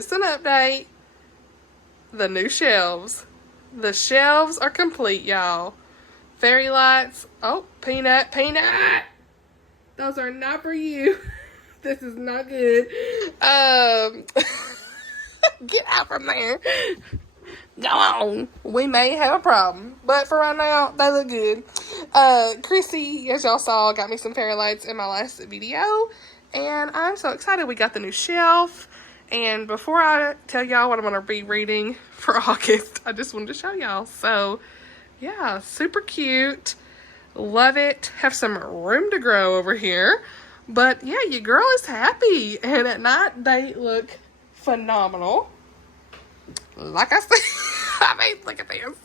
just an update. The new shelves. The shelves are complete, y'all. Fairy lights. Oh, peanut. Those are not for you. This is not good. Get out from there. Go on. We may have a problem, but for right now, they look good. Chrissy, as y'all saw, got me some fairy lights in my last video, and I'm so excited we got the new shelf. And before I tell y'all what I'm going to be reading for August, I just wanted to show y'all. So, yeah, super cute. Love it. Have some room to grow over here. But, yeah, your girl is happy. And at night, they look phenomenal. Like I said, I mean, look at this.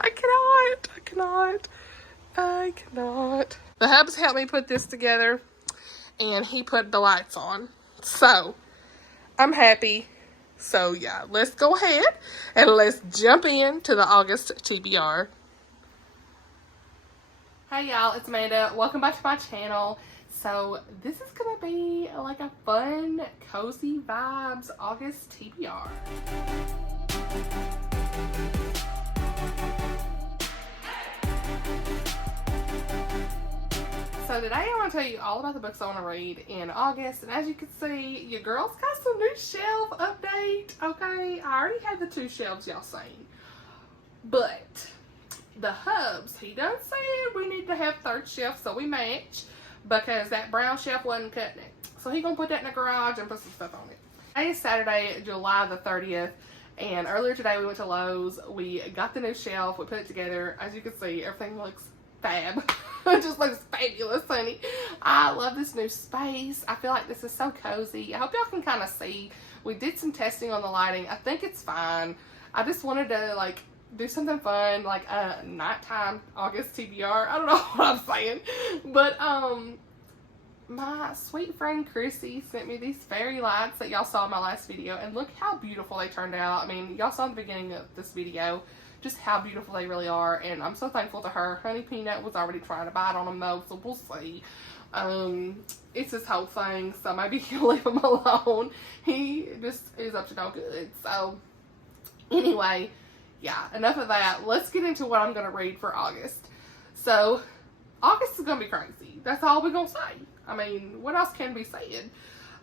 I cannot. The hubs helped me put this together, and he put the lights on. So, I'm happy. So, yeah, let's go ahead and let's jump into the August TBR. Hey, y'all, it's Amanda. Welcome back to my channel. So, this is going to be like a fun, cozy vibes August TBR. So today I want to tell you all about the books I want to read in August, and as you can see, your girl's got some new shelf update. Okay, I already had the 2 shelves y'all seen, but the hubs, he done said we need to have 3rd shelf so we match, because that brown shelf wasn't cutting it. So he gonna put that in the garage and put some stuff on it. Today is Saturday, July the 30th. And earlier today we went to Lowe's, we got the new shelf, we put it together. As you can see, everything looks fab. It just looks fabulous, honey. I love this new space. I feel like this is so cozy. I hope y'all can kind of see. We did some testing on the lighting. I think it's fine. I just wanted to like do something fun, like a nighttime August TBR. I don't know what I'm saying. But my sweet friend Chrissy sent me these fairy lights that y'all saw in my last video, and look how beautiful they turned out. I mean, y'all saw in the beginning of this video just how beautiful they really are, and I'm so thankful to her. Honey Peanut was already trying to bite on them though, so we'll see. It's his whole thing, so maybe he'll leave him alone. He just is up to no good. So anyway, yeah, enough of that. Let's get into what I'm going to read for August. So August is going to be crazy. That's all we're going to say. I mean, what else can be said?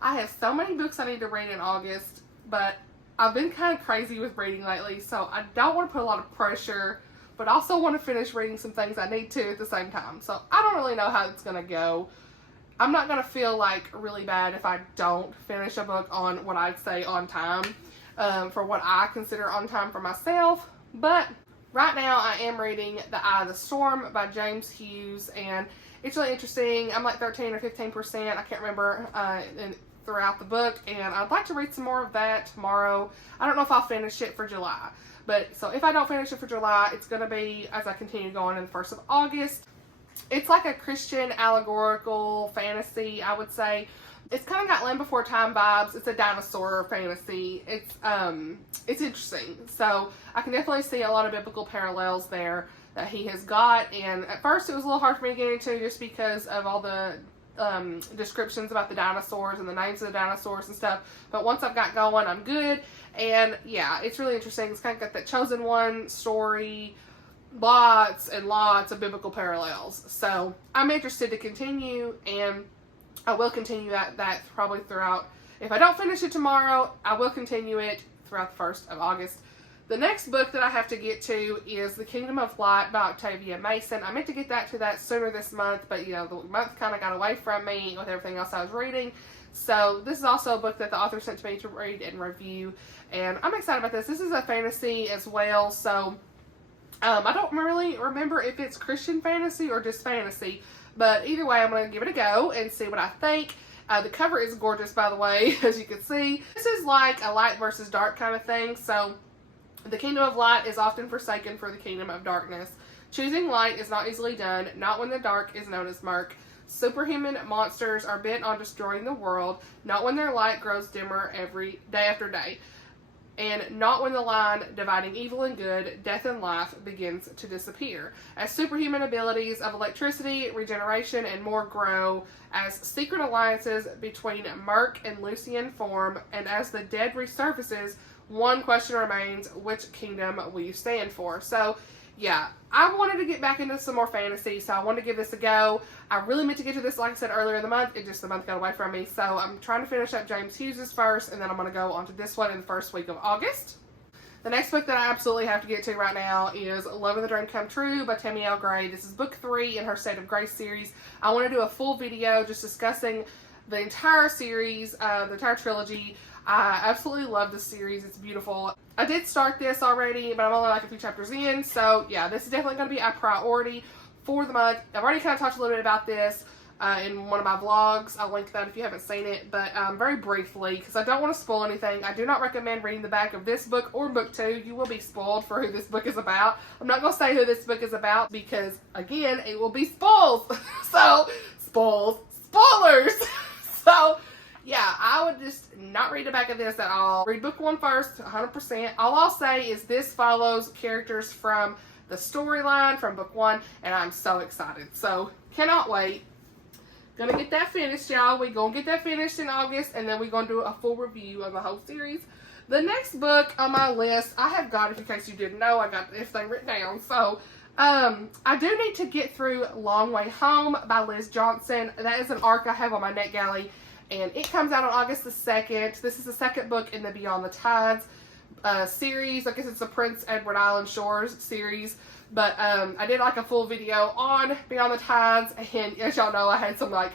I have so many books I need to read in August, but I've been kind of crazy with reading lately, so I don't want to put a lot of pressure, but also want to finish reading some things I need to at the same time. So I don't really know how it's going to go. I'm not going to feel like really bad if I don't finish a book on what I'd say on time, for what I consider on time for myself. But right now I am reading The Eye of the Storm by James Hughes, and it's really interesting. I'm like 13 or 15%, I can't remember, throughout the book, and I'd like to read some more of that tomorrow. I don't know if I'll finish it for July, but so if I don't finish it for July, it's going to be as I continue going in the 1st of August. It's like a Christian allegorical fantasy, I would say. It's kind of got Land Before Time vibes. It's a dinosaur fantasy. It's interesting. So I can definitely see a lot of biblical parallels there that he has got. And at first it was a little hard for me to get into just because of all the descriptions about the dinosaurs and the names of the dinosaurs and stuff. But once I've got going, I'm good. And yeah, it's really interesting. It's kind of got that Chosen One story. Lots and lots of biblical parallels. So I'm interested to continue, and I will continue that probably throughout. If I don't finish it tomorrow, I will continue it throughout the 1st of August. The next book that I have to get to is The Kingdom of Blight by Octavia Mason. I meant to get to that sooner this month, but you know, the month kind of got away from me with everything else I was reading. So this is also a book that the author sent to me to read and review, and I'm excited about this. This is a fantasy as well, so I don't really remember if it's Christian fantasy or just fantasy, but either way, I'm going to give it a go and see what I think. The cover is gorgeous, by the way, as you can see. This is like a light versus dark kind of thing, so the kingdom of light is often forsaken for the kingdom of darkness. Choosing light is not easily done, not when the dark is known as murk. Superhuman monsters are bent on destroying the world, not when their light grows dimmer every day after day. and not when the line dividing evil and good, death and life begins to disappear. As superhuman abilities of electricity, regeneration, and more grow, as secret alliances between Merc and Lucian form, and as the dead resurfaces, one question remains: which kingdom will you stand for? So, yeah, I wanted to get back into some more fantasy, so I wanted to give this a go. I really meant to get to this, like I said, earlier in the month. The month got away from me. So I'm trying to finish up James Hughes's first, and then I'm going to go on to this one in the first week of August. The next book that I absolutely have to get to right now is Love and the Dream Come True by Tammy L. Gray. This is book 3 in her State of Grace series. I want to do a full video just discussing the entire series, the entire trilogy. I absolutely love this series. It's beautiful. I did start this already, but I'm only like a few chapters in. So yeah, this is definitely going to be a priority for the month. I've already kind of talked a little bit about this in one of my vlogs. I'll link that if you haven't seen it, but very briefly, because I don't want to spoil anything. I do not recommend reading the back of this book or book 2. You will be spoiled for who this book is about. I'm not going to say who this book is about because, again, it will be spoils. So, spoilers. So, yeah, I would just not read the back of this at all. Read book 1 first, 100%. All I'll say is this follows characters from the storyline from book 1, and I'm so excited. So, cannot wait. Gonna get that finished, y'all. We gonna get that finished in August, and then we're gonna do a full review of the whole series. The next book on my list, I have got, in case you didn't know, I got everything written down. So, I do need to get through Long Way Home by Liz Johnson. That is an arc I have on my NetGalley, and it comes out on August the 2nd. This is the second book in the Beyond the Tides series. I guess it's the Prince Edward Island Shores series. But I did like a full video on Beyond the Tides, and as y'all know, I had some like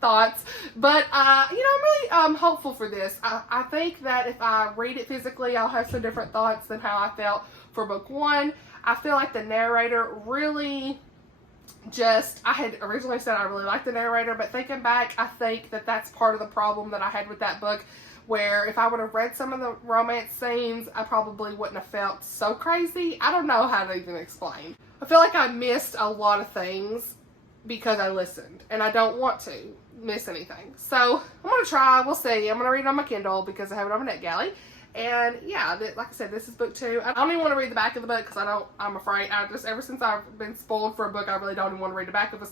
thoughts. But you know, I'm really hopeful for this. I think that if I read it physically, I'll have some different thoughts than how I felt for book 1. I feel like the narrator really I had originally said I really liked the narrator, but thinking back, I think that that's part of the problem that I had with that book, where if I would have read some of the romance scenes, I probably wouldn't have felt so crazy. I don't know how to even explain. I feel like I missed a lot of things because I listened, and I don't want to miss anything. So I'm going to try. We'll see. I'm going to read it on my Kindle because I have it on my NetGalley. And yeah, like I said, this is book 2. I don't even want to read the back of the book because I'm afraid. Ever since I've been spoiled for a book, I really don't even want to read the back of a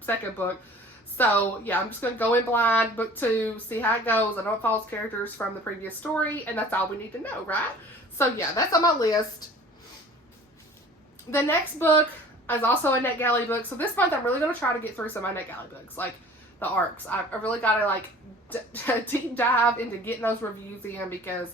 second book. So, yeah, I'm just going to go in blind, book 2, see how it goes. I know it follows characters from the previous story, and that's all we need to know, right? So, yeah, that's on my list. The next book is also a NetGalley book. So, this month, I'm really going to try to get through some of my NetGalley books, like the arcs. I really got to, like, deep dive into getting those reviews in because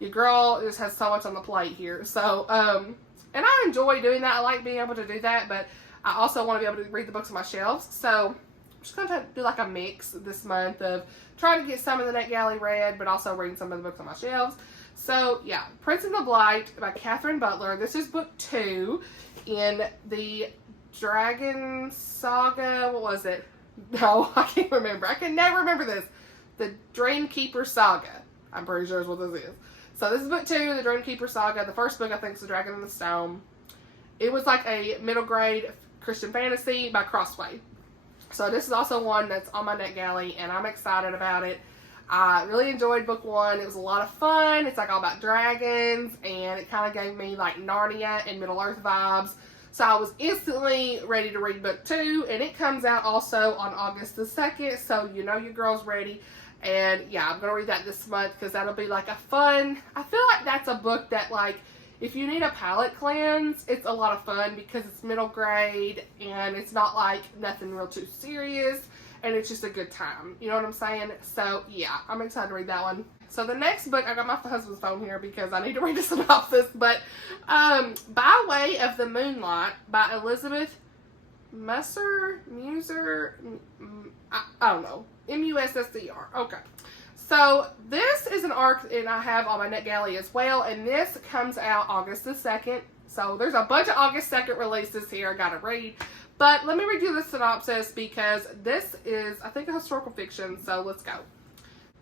your girl just has so much on the plate here. So, and I enjoy doing that. I like being able to do that, but I also want to be able to read the books on my shelves. So, just going to do like a mix this month of trying to get some of the NetGalley read, but also reading some of the books on my shelves. So, yeah, Prince and the Blight by Catherine Butler. This is book 2 in the Dragon Saga. What was it? No, I can't remember. I can never remember this. The Dreamkeeper Saga. I'm pretty sure is what this is. So, this is book 2, the Dreamkeeper Saga. The first book, I think, is The Dragon in the Stone. It was like a middle grade Christian fantasy by Crossway. So this is also one that's on my NetGalley, and I'm excited about it. I really enjoyed book 1. It was a lot of fun. It's like all about dragons, and it kind of gave me like Narnia and Middle-earth vibes. So I was instantly ready to read book 2, and it comes out also on August the 2nd, so you know your girl's ready. And yeah, I'm going to read that this month because that'll be like a fun, I feel like that's a book that like, if you need a palate cleanse, it's a lot of fun because it's middle grade and it's not like nothing real too serious and it's just a good time. You know what I'm saying? So yeah, I'm excited to read that one. So the next book, I got my husband's phone here because I need to read the synopsis, but By Way of the Moonlight by Elizabeth Muser, I don't know, Mussdr. Okay. So, this is an arc that I have on my NetGalley as well, and this comes out August the 2nd. So, there's a bunch of August 2nd releases here I gotta read. But, let me read you the synopsis because this is, I think, a historical fiction, so let's go.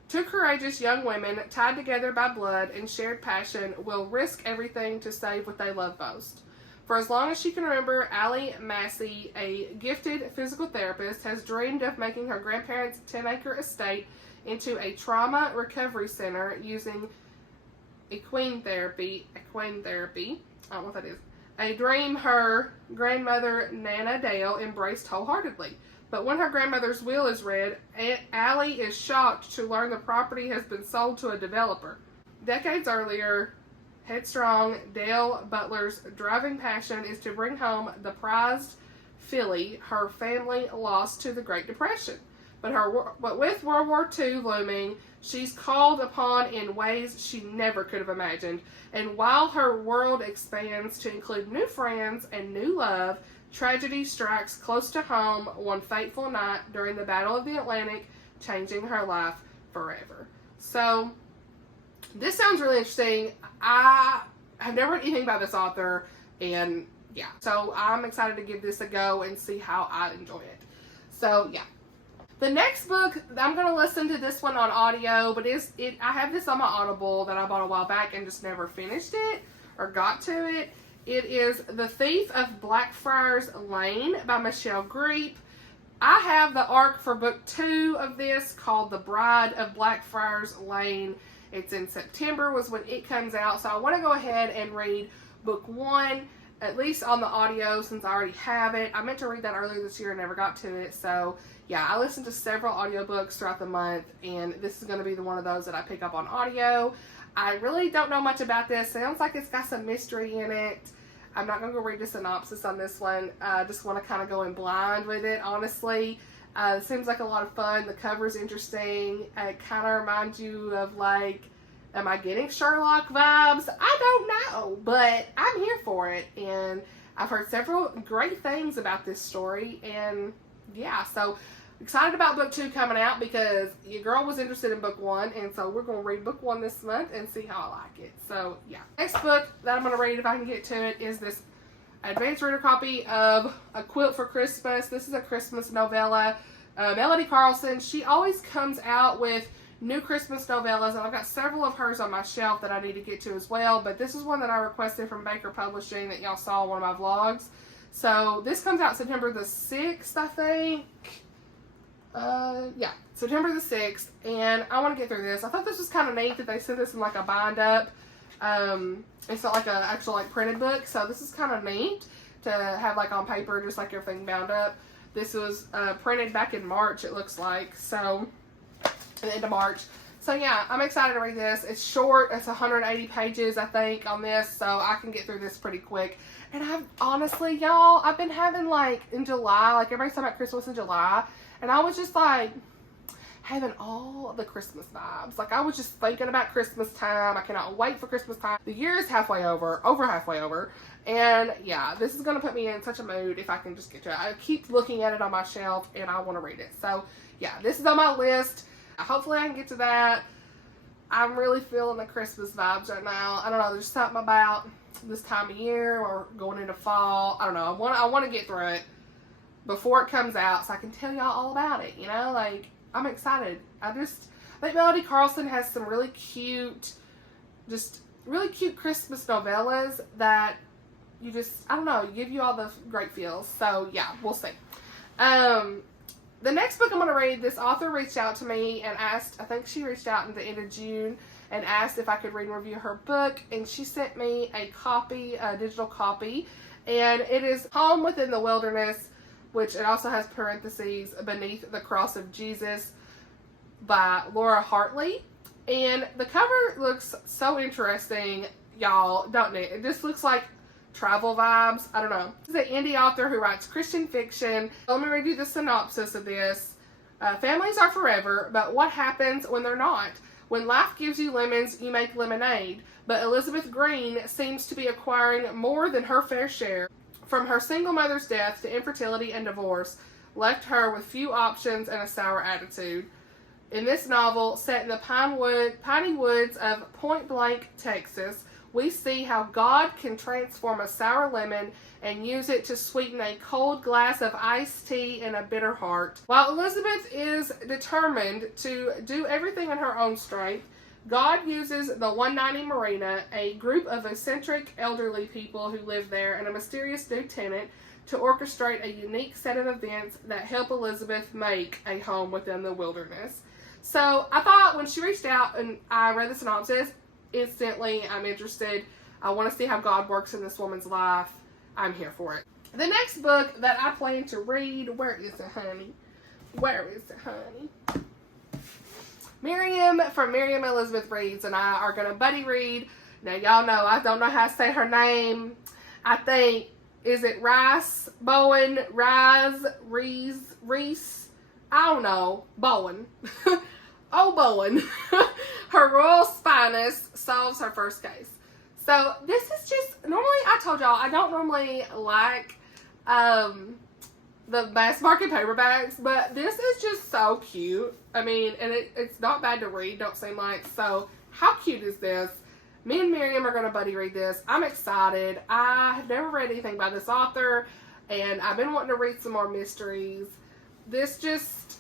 2 courageous young women, tied together by blood and shared passion, will risk everything to save what they love most. For as long as she can remember, Allie Massey, a gifted physical therapist, has dreamed of making her grandparents' 10-acre estate into a trauma recovery center using equine therapy, I don't know what that is, a dream her grandmother, Nana Dale, embraced wholeheartedly. But when her grandmother's will is read, Aunt Allie is shocked to learn the property has been sold to a developer. Decades earlier, headstrong Dale Butler's driving passion is to bring home the prized filly her family lost to the Great Depression. But with World War II looming, she's called upon in ways she never could have imagined. And while her world expands to include new friends and new love, tragedy strikes close to home one fateful night during the Battle of the Atlantic, changing her life forever. So, this sounds really interesting. I have never read anything by this author, and yeah. So, I'm excited to give this a go and see how I enjoy it. So, yeah. The next book, I'm going to listen to this one on audio, but I have this on my Audible that I bought a while back and just never finished it or got to it. It is The Thief of Blackfriars Lane by Michelle Greep. I have the arc for book 2 of this called The Bride of Blackfriars Lane. It's in September was when it comes out, so I want to go ahead and read book 1, at least on the audio since I already have it. I meant to read that earlier this year and never got to it, so yeah, I listened to several audiobooks throughout the month, and this is going to be one of those that I pick up on audio. I really don't know much about this. Sounds like it's got some mystery in it. I'm not going to go read the synopsis on this one. I just want to kind of go in blind with it, honestly. It seems like a lot of fun. The cover's interesting. It kind of reminds you of, like, am I getting Sherlock vibes? I don't know, but I'm here for it. And I've heard several great things about this story, and yeah, so excited about book 2 coming out because your girl was interested in book 1, and so we're going to read book 1 this month and see how I like it. So yeah, next book that I'm going to read, if I can get to it, is this advanced reader copy of A Quilt for Christmas. This is a Christmas novella. Melody Carlson, she always comes out with new Christmas novellas, and I've got several of hers on my shelf that I need to get to as well, but this is one that I requested from Baker Publishing that y'all saw in one of my vlogs. So this comes out September the 6th, I think. Yeah, September the 6th, and I want to get through this. I thought this was kind of neat that they sent this in like a bind up. It's not like an actual like printed book, so this is kind of neat to have like on paper, just like everything bound up. This was printed back in March, it looks like, so at the end of March. So yeah, I'm excited to read this. It's short. It's 180 pages, I think, on this, so I can get through this pretty quick. And I've honestly, y'all, I've been having like in July, like everybody's talking about Christmas in July, and I was just like having all the Christmas vibes. Like I was just thinking about Christmas time. I cannot wait for Christmas time. The year is halfway over halfway over. And yeah, this is going to put me in such a mood if I can just get to it. I keep looking at it on my shelf and I want to read it. So yeah, this is on my list. Hopefully I can get to that. I'm really feeling the Christmas vibes right now. I don't know, there's something about this time of year or going into fall. I don't know. I want to get through it before it comes out so I can tell y'all all about it, you know? Like, I'm excited. I think Melody Carlson has some really cute Christmas novellas that you just, I don't know, give you all the great feels. So, yeah, we'll see. The next book I'm going to read, this author reached out to me and asked, I think she reached out in the end of June and asked if I could read and review her book, and she sent me a copy, a digital copy, and it is Home Within the Wilderness, which it also has parentheses, Beneath the Cross of Jesus by Laura Hartley. And the cover looks so interesting, y'all, don't it? It just looks like travel vibes. I don't know. This is an indie author who writes Christian fiction. Let me read you the synopsis of this. Families are forever, but what happens when they're not? When life gives you lemons, you make lemonade. But Elizabeth Green seems to be acquiring more than her fair share. From her single mother's death to infertility and divorce, left her with few options and a sour attitude. In this novel, set in the piney woods of Point Blank, Texas, we see how God can transform a sour lemon and use it to sweeten a cold glass of iced tea in a bitter heart. While Elizabeth is determined to do everything in her own strength, God uses the 190 Marina, a group of eccentric elderly people who live there, and a mysterious new tenant to orchestrate a unique set of events that help Elizabeth make a home within the wilderness. So I thought when she reached out and I read the synopsis, instantly. I'm interested. I want to see how God works in this woman's life. I'm here for it. The next book that I plan to read, where is it, honey? Where is it, honey? Miriam from Miriam Elizabeth Reads and I are going to buddy read. Now, y'all know I don't know how to say her name. I think, is it Rice? Bowen? Rise? Reese? I don't know. Bowen. Oh, Bowen. Her Royal Spyness solves her first case. So, this is just, normally, I told y'all, I don't normally like the mass market paperbacks, but this is just so cute. I mean, and it's not bad to read, don't seem like. So, how cute is this? Me and Miriam are going to buddy read this. I'm excited. I have never read anything by this author, and I've been wanting to read some more mysteries. This just,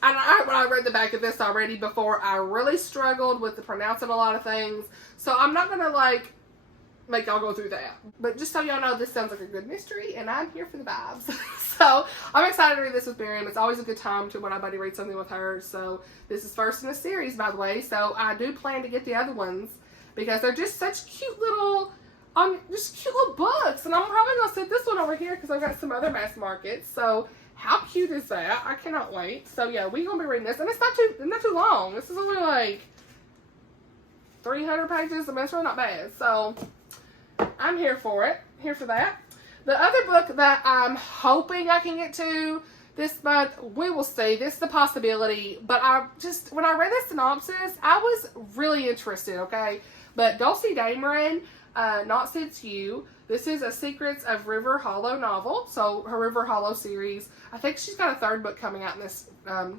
when I read the back of this already before, I really struggled with the pronouncing a lot of things. So I'm not going to, like, make y'all go through that. But just so y'all know, this sounds like a good mystery, and I'm here for the vibes. So I'm excited to read this with Miriam. It's always a good time when I buddy read something with her. So this is first in a series, by the way. So I do plan to get the other ones, because they're just such cute little, just cute little books. And I'm probably going to set this one over here because I've got some other mass markets. So how cute is that? I cannot wait. So yeah, we're going to be reading this. And it's not too long. This is only like 300 pages. I mean, it's really not bad. So I'm here for it. Here for that. The other book that I'm hoping I can get to this month, we will see. This is the possibility. But when I read the synopsis, I was really interested, okay? But Dulcie Dameron, Not Since You. This is a Secrets of River Hollow novel. So her River Hollow series. I think she's got a third book coming out in this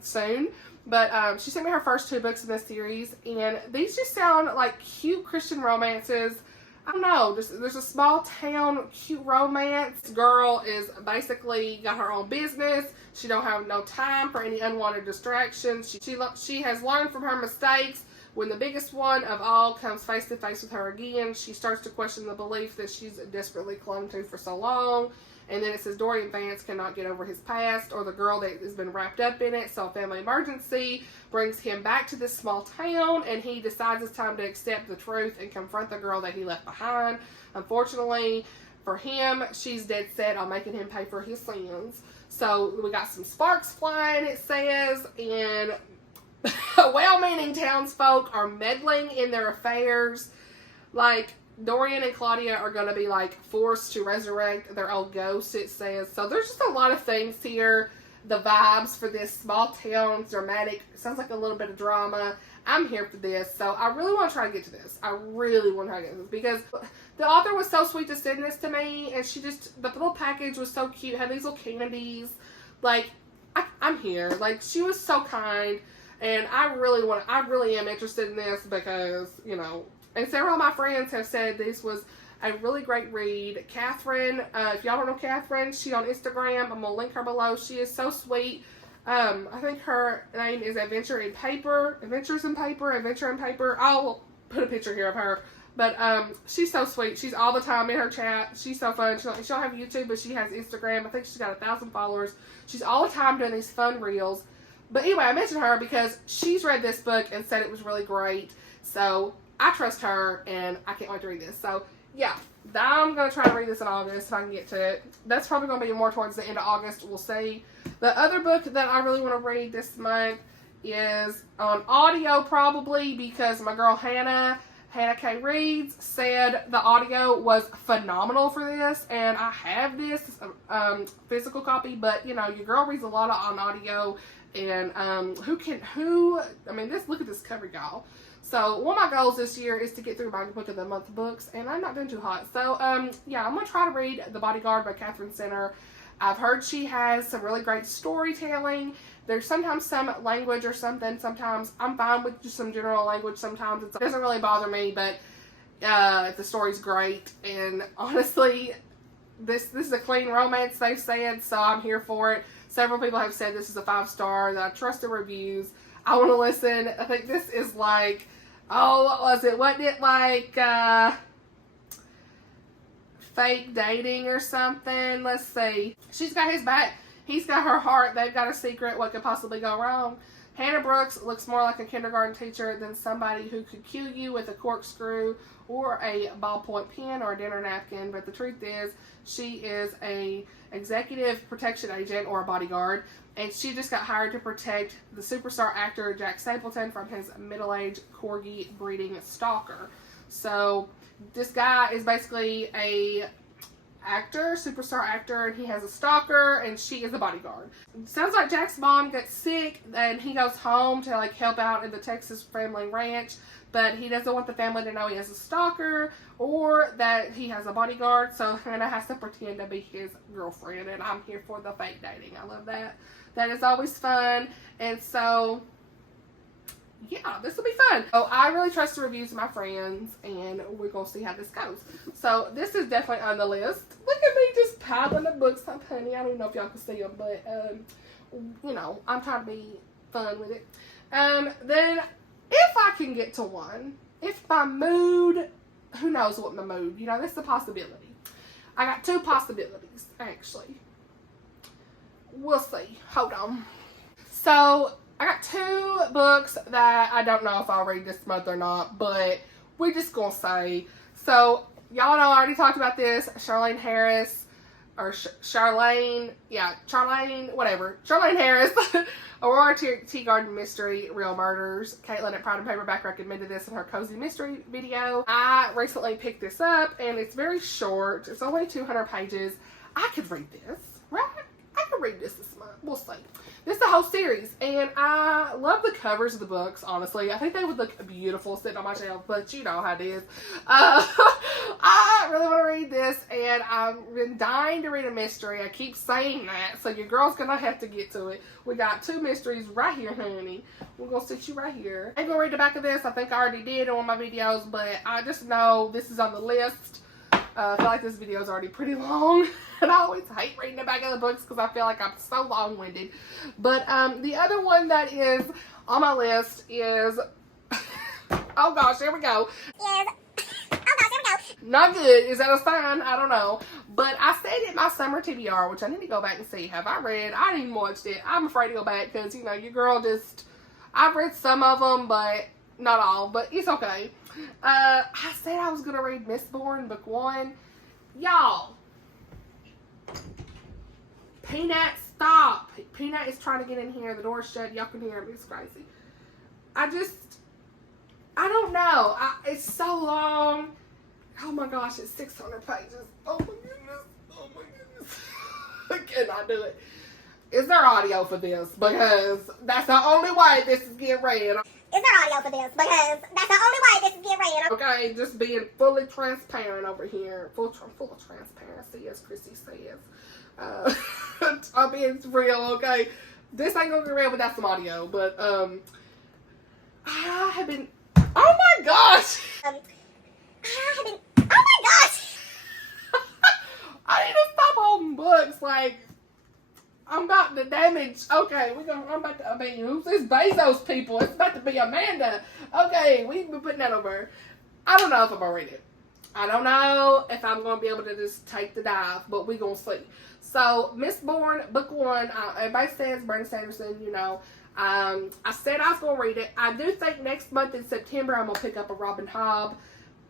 soon. But she sent me her first 2 books in this series. And these just sound like cute Christian romances. I don't know, there's a small town cute romance. Girl is basically got her own business. She don't have no time for any unwanted distractions. She has learned from her mistakes. When the biggest one of all comes face to face with her again, she starts to question the belief that she's desperately clung to for so long. And then it says Dorian Vance cannot get over his past, or the girl that has been wrapped up in it. So a family emergency brings him back to this small town, and he decides it's time to accept the truth and confront the girl that he left behind. Unfortunately for him, she's dead set on making him pay for his sins. So we got some sparks flying, it says, and well-meaning townsfolk are meddling in their affairs. Like, Dorian and Claudia are going to be, like, forced to resurrect their old ghosts, it says. So there's just a lot of things here. The vibes for this small town, dramatic, sounds like a little bit of drama. I'm here for this. So I really want to try to get to this. I really want to try to get to this. Because the author was so sweet to send this to me. And the little package was so cute. Had these little candies. Like, I'm here. Like, she was so kind. And I really am interested in this because, you know, and several of my friends have said this was a really great read. Catherine, if y'all don't know Catherine, she on Instagram. I'm going to link her below. She is so sweet. I think her name is Adventure in Paper. I'll put a picture here of her. But she's so sweet. She's all the time in her chat. She's so fun. She don't have YouTube, but she has Instagram. I think she's got 1,000 followers. She's all the time doing these fun reels. But anyway, I mentioned her because she's read this book and said it was really great. So I trust her, and I can't wait to read this. So, yeah, I'm going to try to read this in August if I can get to it. That's probably going to be more towards the end of August. We'll see. The other book that I really want to read this month is on audio, probably, because my girl Hannah K. Reads, said the audio was phenomenal for this, and I have this physical copy, but, you know, your girl reads a lot on audio, and look at this cover, y'all. So, one of my goals this year is to get through my Book of the Month books, and I'm not doing too hot. So, yeah, I'm going to try to read The Bodyguard by Catherine Center. I've heard she has some really great storytelling. There's sometimes some language or something. Sometimes I'm fine with just some general language. Sometimes it doesn't really bother me, but the story's great. And honestly, this is a clean romance, they've said, so I'm here for it. Several people have said this is a 5-star, that I trust the reviews. I want to listen. I think this is like, what was it? Wasn't it like fake dating or something? Let's see. She's got his back. He's got her heart. They've got a secret. What could possibly go wrong? Hannah Brooks looks more like a kindergarten teacher than somebody who could kill you with a corkscrew or a ballpoint pen or a dinner napkin, but the truth is she is a executive protection agent or a bodyguard, and she just got hired to protect the superstar actor Jack Stapleton from his middle-aged corgi breeding stalker. So this guy is basically a superstar actor, and he has a stalker, and she is a bodyguard. Sounds like Jack's mom gets sick, and he goes home to like help out in the Texas family ranch, but he doesn't want the family to know he has a stalker or that he has a bodyguard, so Hannah has to pretend to be his girlfriend, and I'm here for the fake dating. I love that. That is always fun, and so yeah, this will be fun. So I really trust the reviews of my friends, and we're going to see how this goes. So this is definitely on the list. Look at me just piling up books up, honey. I don't even know if y'all can see them, but, you know, I'm trying to be fun with it. Then, if I can get to one, if my mood, who knows what my mood, you know, this is a possibility. I got two possibilities, actually. We'll see. Hold on. So I got two books that I don't know if I'll read this month or not, but we're just going to say. So, y'all know I already talked about this. Charlene Harris, or Charlene Harris, Aurora Tea Garden Mystery, Real Murders. Caitlin at Pride and Paperback recommended this in her Cozy Mystery video. I recently picked this up, and it's very short. It's only 200 pages. I could read this, right? I could read this month. We'll see. This is the whole series, and I love the covers of the books, honestly. I think they would look beautiful sitting on my shelf, but you know how it is. I really want to read this, and I've been dying to read a mystery. I keep saying that, so your girl's going to have to get to it. We got two mysteries right here, honey. We're going to sit you right here. I'm going to read the back of this. I think I already did in one of my videos, but I just know this is on the list. I feel like this video is already pretty long, and I always hate reading the back of the books because I feel like I'm so long-winded. But the other one that is on my list is, oh gosh, here we go. Not good. Is that a sign? I don't know. But I said in my summer TBR, which I need to go back and see. Have I read? I didn't even watch it. I'm afraid to go back because, you know, your girl just, I've read some of them, but not all. But it's okay. I said I was going to read Mistborn Book 1. Y'all. Peanut, stop. Peanut is trying to get in here. The door's shut. Y'all can hear him. It's crazy. I don't know. It's so long. Oh my gosh, it's 600 pages. Oh my goodness. Oh my goodness. I cannot do it. Is there audio for this? Because that's the only way this is getting read. Is there audio for this? Because that's the only way this is getting read. Okay, just being fully transparent over here. Full of transparency, as Chrissy says. I'm being real, okay? This ain't gonna get real without some audio, but, I have been, oh my gosh! I need to stop holding books, like, I'm about to damage. Okay, who's this Bezos people? It's about to be Amanda. Okay, we've been putting that over. I don't know if I'm going to read it. I don't know if I'm going to be able to just take the dive, but we're going to see. So, Mistborn Book 1, everybody says Brandon Sanderson, you know. I said I was going to read it. I do think next month in September I'm going to pick up a Robin Hobb.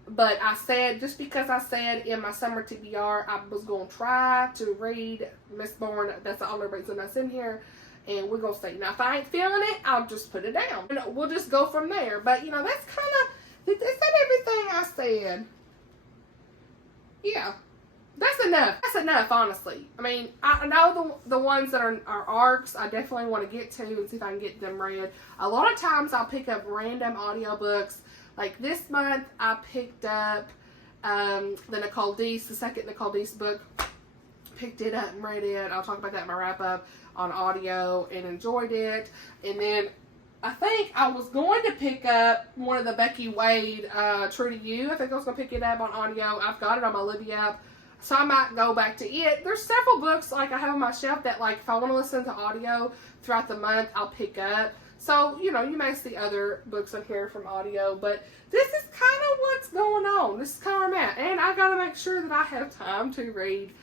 But I said, just because I said in my summer TBR I was going to try to read Mistborn, that's the only reason that's in here. And we're going to see. Now, if I ain't feeling it, I'll just put it down. And we'll just go from there. But, you know, that's kind of, is that everything I said? Yeah. That's enough. That's enough, honestly. I mean, I know the ones that are arcs, I definitely want to get to and see if I can get them read. A lot of times I'll pick up random audiobooks. Like this month, I picked up the Nicole Deese, the second Nicole Deese book. Picked it up and read it. I'll talk about that in my wrap-up on audio and enjoyed it. And then I think I was going to pick up one of the Becky Wade, True to You. I think I was going to pick it up on audio. I've got it on my Libby app. So I might go back to it. There's several books like I have on my shelf that like if I want to listen to audio throughout the month, I'll pick up. So, you know, you may see other books on here from audio, but this is kind of what's going on. This is kind of where I'm at. And I got to make sure that I have time to read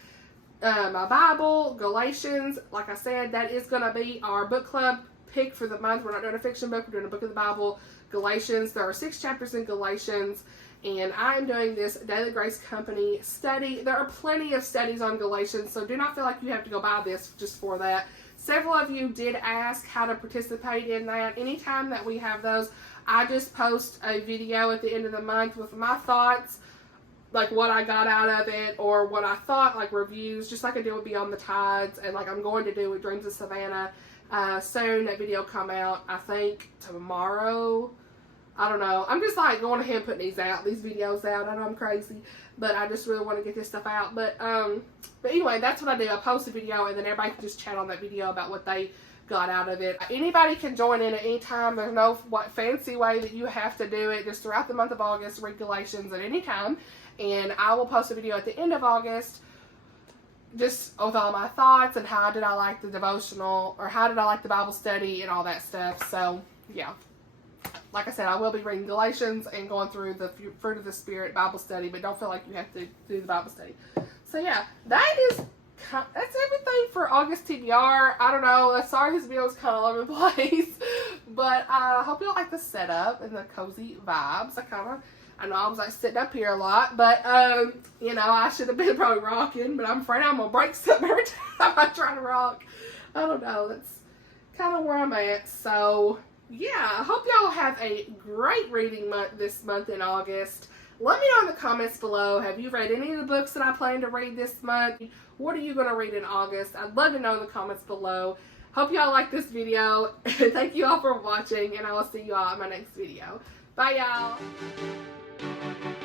my Bible, Galatians. Like I said, that is going to be our book club pick for the month. We're not doing a fiction book. We're doing a book of the Bible, Galatians. There are 6 chapters in Galatians. And I am doing this Daily Grace Company study. There are plenty of studies on Galatians, so do not feel like you have to go buy this just for that. Several of you did ask how to participate in that. Anytime that we have those, I just post a video at the end of the month with my thoughts, like what I got out of it, or what I thought, like reviews, just like I did with Beyond the Tides, and like I'm going to do with Dreams of Savannah. Soon that video come out, I think tomorrow. I don't know. I'm just like going ahead and putting these videos out. I know I'm crazy, but I just really want to get this stuff out. But anyway, that's what I do. I post a video and then everybody can just chat on that video about what they got out of it. Anybody can join in at any time. There's no fancy way that you have to do it. Just throughout the month of August, read Galatians at any time. And I will post a video at the end of August just with all my thoughts and how did I like the devotional, or how did I like the Bible study and all that stuff. So, yeah. Like I said, I will be reading Galatians and going through the Fruit of the Spirit Bible study, but don't feel like you have to do the Bible study. So yeah, that's everything for August TBR. I don't know. Sorry this video is kind of all over the place, but I hope you like the setup and the cozy vibes. I know I was like sitting up here a lot, but you know, I should have been probably rocking, but I'm afraid I'm gonna break something every time I try to rock. I don't know. That's kind of where I'm at. So yeah, I hope y'all have a great reading month this month in August. Let me know in the comments below, have you read any of the books that I plan to read this month? What are you going to read in August? I'd love to know in the comments below. Hope y'all like this video. Thank you all for watching, and I will see you all in my next video. Bye, y'all.